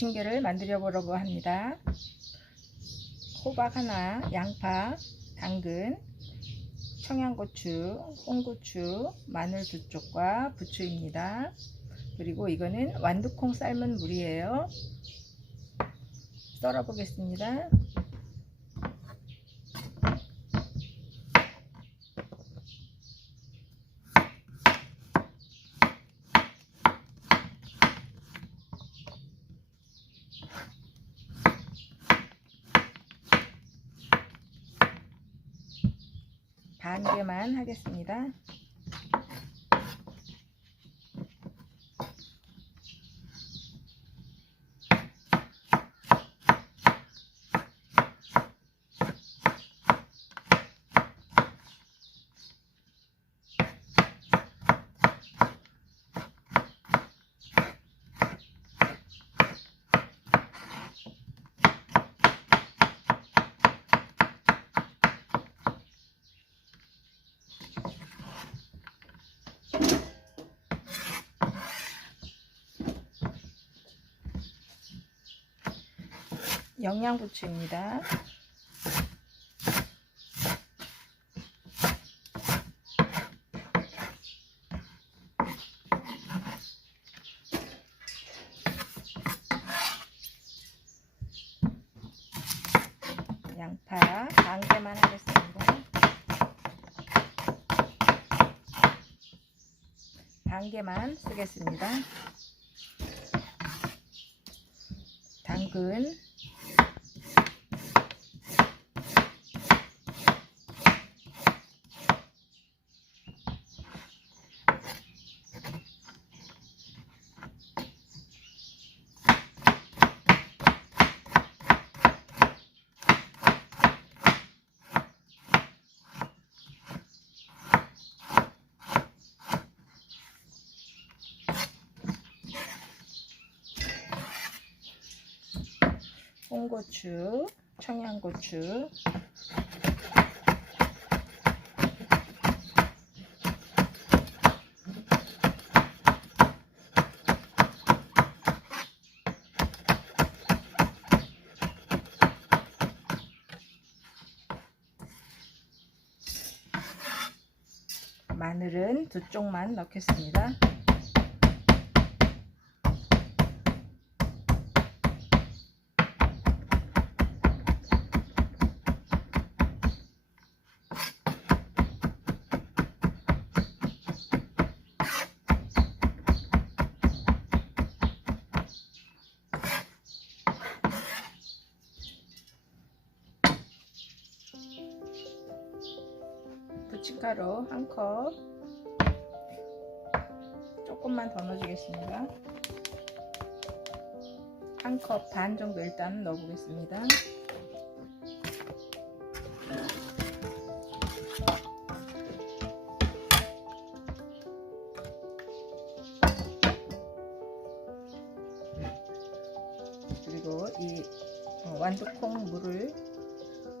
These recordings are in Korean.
부침개를 만들어 보려고 합니다. 호박 하나, 양파, 당근, 청양고추, 홍고추, 마늘 두 쪽과 부추입니다. 그리고 이거는 완두콩 삶은 물이에요. 썰어 보겠습니다. 반 개만 하겠습니다. 영양부추입니다. 양파 반 개만 하겠습니다. 반 개만 쓰겠습니다. 당근 홍고추, 청양고추, 마늘은 두 쪽만 넣겠습니다. 부침가루 한 컵. 조금만 더 넣어주겠습니다. 한 컵 반 정도 일단 넣어보겠습니다. 그리고 이 어, 완두콩 물을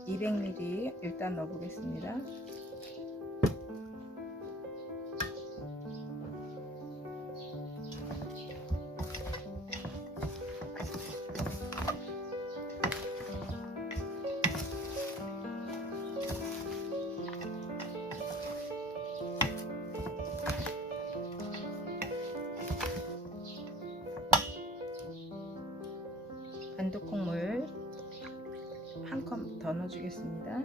200ml 일단 넣어보겠습니다. 반두콩물 한 컵 더 넣어주겠습니다.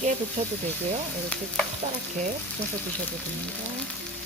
깨 부쳐도 되고요. 이렇게 조그맣게 부쳐서 드셔도 됩니다.